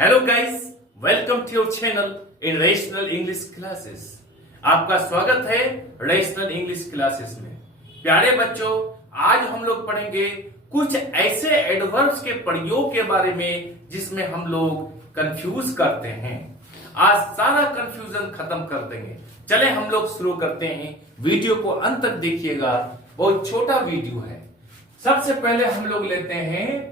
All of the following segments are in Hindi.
Hello guys, welcome to your channel in rational English classes. आपका स्वागत है रेशनल इंग्लिश क्लासेस में। प्यारे बच्चों, आज हम लोग पढ़ेंगे कुछ ऐसे एडवर्ब्स के प्रयोग के बारे में जिसमें हम लोग कंफ्यूज करते हैं। आज सारा कंफ्यूजन खत्म कर देंगे। चले हम लोग शुरू करते हैं। वीडियो को अंत तक देखिएगा, बहुत छोटा वीडियो है। सबसे पहले हम लोग लेते हैं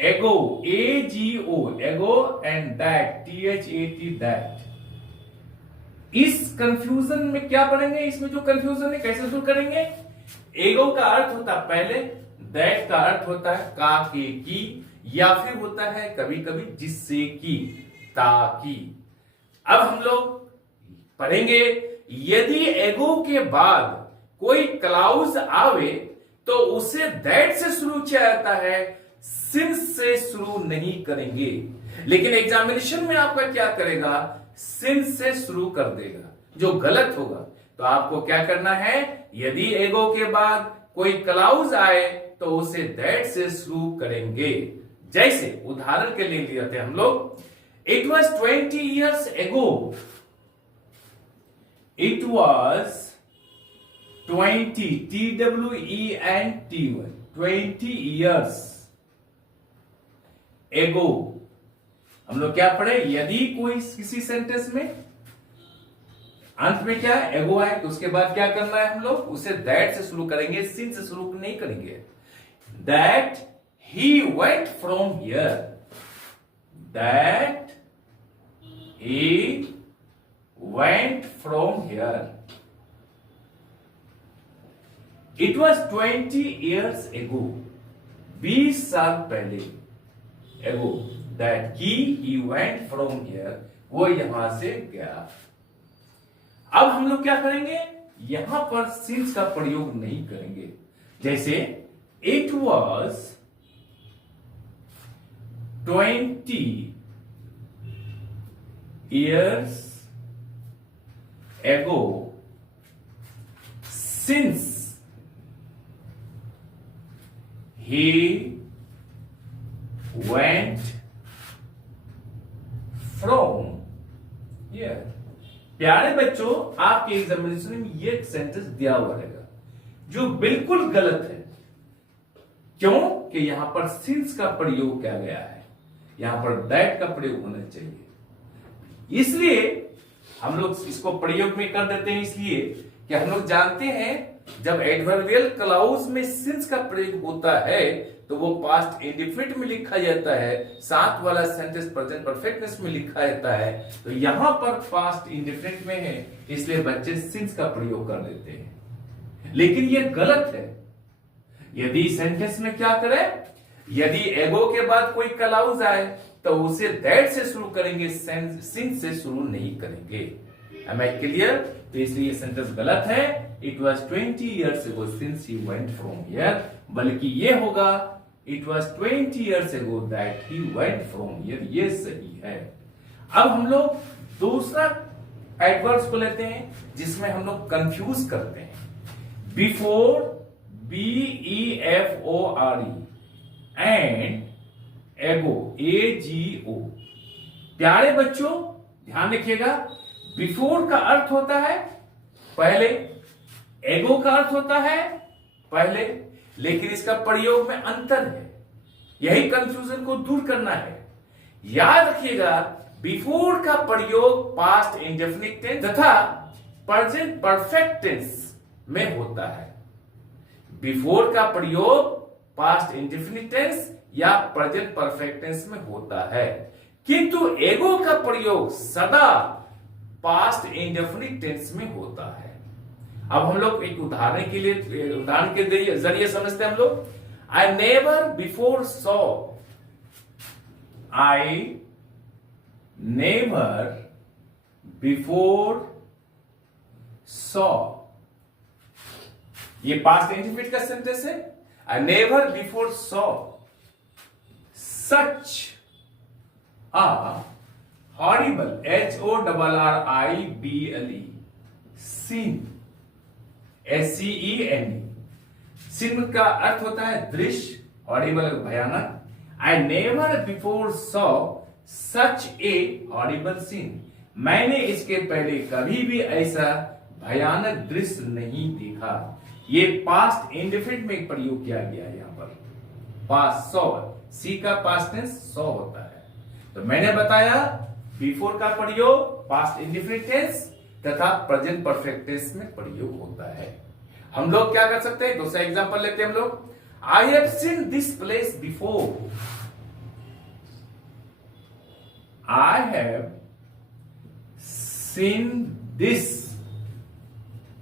एगो, AGO, एगो एंड दैट, THAT, दैट। इस कंफ्यूजन में क्या पढ़ेंगे? इसमें जो कंफ्यूजन है कैसे दूर करेंगे? एगो का अर्थ होता है पहले, दैट का अर्थ होता है का के की, या फिर होता है कभी कभी जिससे की, ताकि। अब हम लोग पढ़ेंगे यदि एगो के बाद कोई क्लाउज आवे तो उसे दैट से शुरू किया जाता है, सिंस से शुरू नहीं करेंगे। लेकिन एग्जामिनेशन में आपका क्या करेगा? सिंस से शुरू कर देगा, जो गलत होगा। तो आपको क्या करना है? यदि एगो के बाद कोई क्लाउज आए तो उसे दैट से शुरू करेंगे। जैसे उदाहरण के लिए लेते हैं हम लोग, it was 20 years ago। It was 20, TWENT, 20 years एगो। हम लोग क्या पढ़े? यदि कोई किसी सेंटेंस में अंत में क्या एगो है तो उसके बाद क्या करना है? हम लोग उसे दैट से शुरू करेंगे, सिंस से शुरू नहीं करेंगे। That he went from here, that he went from here. It was 20 years ago, 20 साल पहले। एगो, that he went from here, वो यहां से गया। अब हम लोग क्या करेंगे? यहां पर सिंस का प्रयोग नहीं करेंगे। जैसे it was 20 years ago since he went from here। प्यारे बच्चों, आपके एग्जामिनेशन में ये सेंटेंस दिया हुआ रहेगा जो बिल्कुल गलत है। क्यों? कि यहां पर सिंस का प्रयोग किया गया है, यहां पर दैट का प्रयोग होना चाहिए। इसलिए हम लोग इसको प्रयोग में कर देते हैं, इसलिए कि हम लोग जानते हैं जब एडवर्बियल क्लाउज में सिंस का प्रयोग होता है तो वो पास्ट इंडेफिनिट में लिखा जाता है, साथ वाला सेंटेंस प्रेजेंट परफेक्टनेस में लिखा जाता है। तो यहां पर पास्ट इंडेफिनिट में है, इसलिए बच्चे सिंस का प्रयोग कर देते हैं। लेकिन ये गलत है। यदि सेंटेंस में क्या करें? यदि एगो के बाद कोई क्लाउज आए तो उसे दैट से शुरू करेंगे, सिंस से शुरू नहीं करेंगे। Am I clear? तो इसलिए ये सेंटेंस गलत है। It was 20 years ago since he went from here, बल्कि ये होगा It was 20 years ago that he went from here। ये सही है। अब हम लोग दूसरा एडवर्ब्स को लेते हैं जिसमें हम लोग कंफ्यूज करते हैं। बिफोर, BEFORE, एंड एगो, AGO। प्यारे बच्चों ध्यान रखिएगा, बिफोर का अर्थ होता है पहले, एगो का अर्थ होता है पहले, लेकिन इसका प्रयोग में अंतर है। यही कंफ्यूजन को दूर करना है। याद रखिएगा, बिफोर का प्रयोग पास्ट इंडेफिनिट टेंस तथा प्रेजेंट परफेक्ट टेंस में होता है। बिफोर का प्रयोग पास्ट इंडेफिनिट टेंस या प्रेजेंट परफेक्ट टेंस में होता है, किंतु एगो का प्रयोग सदा पास्ट इंडेफिनिट टेंस में होता है। अब हम लोग एक उदाहरण के जरिए समझते हैं हम लोग। I never before saw, I never before saw, ये पास्ट इंडेफिनिट का सेंटेंस है। I never before saw such a horrible, HORRIBLE, scene, SCENE। Scene का अर्थ होता है दृश्य, हॉरिबल भयानक। I never before saw such a horrible scene, मैंने इसके पहले कभी भी ऐसा भयानक दृश्य नहीं देखा। ये पास्ट इंडेफिनिट में प्रयोग किया गया है। यहां पर पास्ट सॉ, सी का पास्ट टेंस सॉ होता है। तो मैंने बताया बिफोर का प्रयोग पास्ट इंडेफिनिट टेंस तथा प्रेजेंट परफेक्ट टेंस में प्रयोग होता है। हम लोग क्या कर सकते हैं, दूसरा एग्जांपल लेते हैं हम लोग। I have seen this place before, I have seen this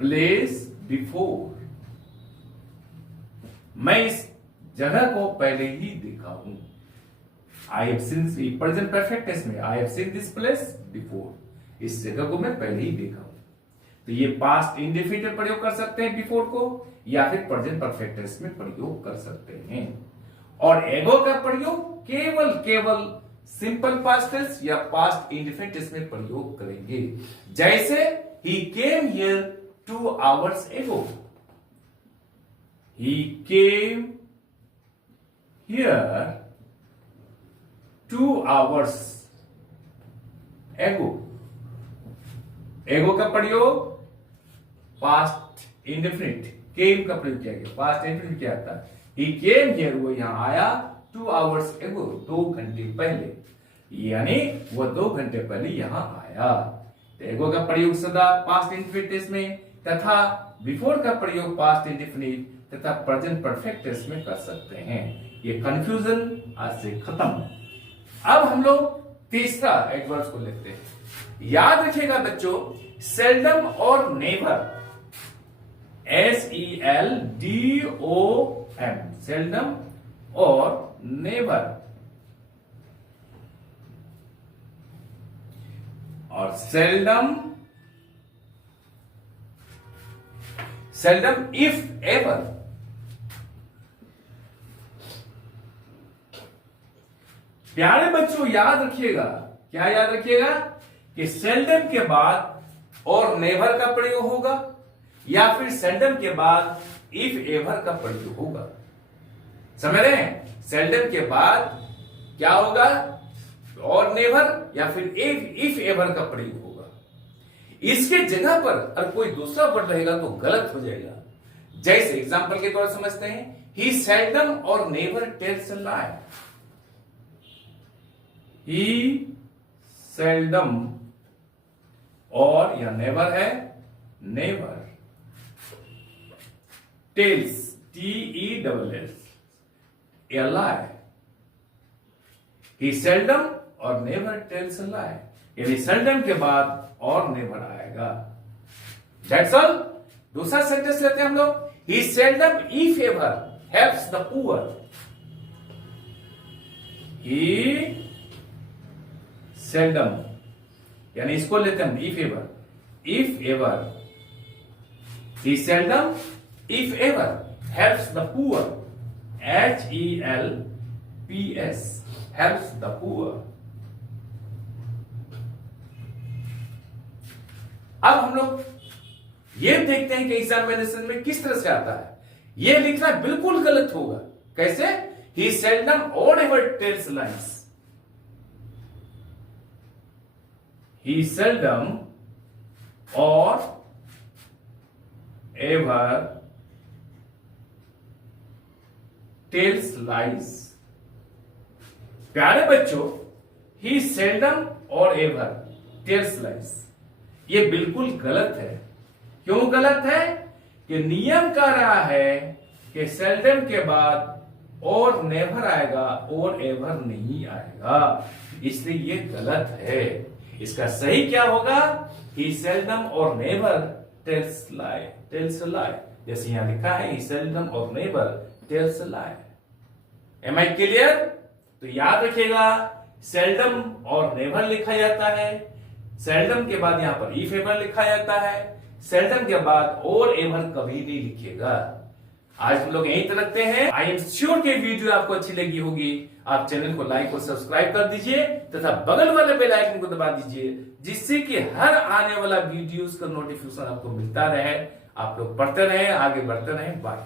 place before. मैं इस जगह को पहले ही देखा हूं। I have seen, present perfect tense में I have seen this place before, इस जगह को मैं पहले ही देखा हूं। तो ये पास्ट इंडेफिनिट में प्रयोग कर सकते हैं बिफोर को, या फिर प्रेजेंट परफेक्ट टेंस में प्रयोग कर सकते हैं। और एगो का प्रयोग केवल सिंपल पास्ट टेंस या पास्ट इंडेफिनिट टेंस में प्रयोग करेंगे। जैसे he came here 2 hours ago, he came here 2 hours ago। एगो का प्रयोग पास्ट इंडेफिनिट, केम का प्रयोग किया गया, पास्ट इंडेफिनिट क्या था, he came here, वो यहां आया 2 hours ago, 2 घंटे पहले, यानी वो 2 घंटे पहले यहां आया। तो एगो का प्रयोग सदा पास्ट इंडेफिनिट टेंस में तथा बिफोर का प्रयोग पास्ट इंडेफिनिट तथा प्रेजेंट परफेक्ट टेंस में कर सकते हैं। ये कंफ्यूजन आज से खत्म। अब हम लोग तीसरा एडवर्ब्स को लेते हैं। याद रखिएगा बच्चों, सेल्डम और नेवर, SELDOM, सेल्डम और नेवर, और सेल्डम इफ एवर। प्यारे बच्चों याद रखिएगा, क्या याद रखिएगा कि सेल्डम के बाद और नेवर का प्रयोग होगा, या फिर सेल्डम के बाद इफ एवर का प्रयोग होगा। समझ रहे हैं, सेल्डम के बाद क्या होगा, और नेवर या फिर इफ एवर का प्रयोग होगा। इसके जगह पर अगर कोई दूसरा वर्ड रहेगा तो गलत हो जाएगा। जैसे एग्जांपल के तौर समझते हैं, ही सेल्डम और नेवर टेल्स अ लाई, ही सेल्डम और या नेवर है, never tells TELLS a lie, he seldom और नेवर टेल्स अ लाई, यानी सेल्डम के बाद और नेवर आएगा। That's all. दूसरा सेंटेंस लेते हैं हम लोग, he seldom if ever helps the poor, he seldom, यानी इसको लेते हैं if ever, he seldom if ever helps the poor, HELPS, helps the poor. अब हम लोग ये देखते हैं कि एग्जामिनेशन में किस तरह से आता है। ये लिखना बिल्कुल गलत होगा। कैसे, ही सेल्डम और एवर टेल्स लाइज, ही सेल्डम और एवर टेल्स लाइज। प्यारे बच्चों, ही सेल्डम और एवर टेल्स लाइज, ये बिल्कुल गलत है। क्यों गलत है? कि नियम कह रहा है कि सेल्डम के बाद और नेवर आएगा और एवर नहीं आएगा, इसलिए ये गलत है। इसका सही क्या होगा, ही सेल्डम और never tells lie, tells lie, जैसे यहां लिखा है ही सेल्डम और never tells lie. Am I clear? तो याद रखिएगा, सेल्डम और नेवर लिखा जाता है, सेल्डम के बाद यहां पर इफ एवर लिखा जाता है, सेल्डम के बाद और एवर कभी नहीं लिखिएगा। आज हम लोग यहीं तक रखते हैं। आई एम श्योर कि वीडियो आपको अच्छी लगी होगी। आप चैनल को लाइक और सब्सक्राइब कर दीजिए तथा बगल वाले बेल आइकन को दबा दीजिए, जिससे कि हर आने वाला वीडियोस का नोटिफिकेशन आपको मिलता रहे। आप लोग पढ़ते रहे, आगे बढ़ते रहे। बाय।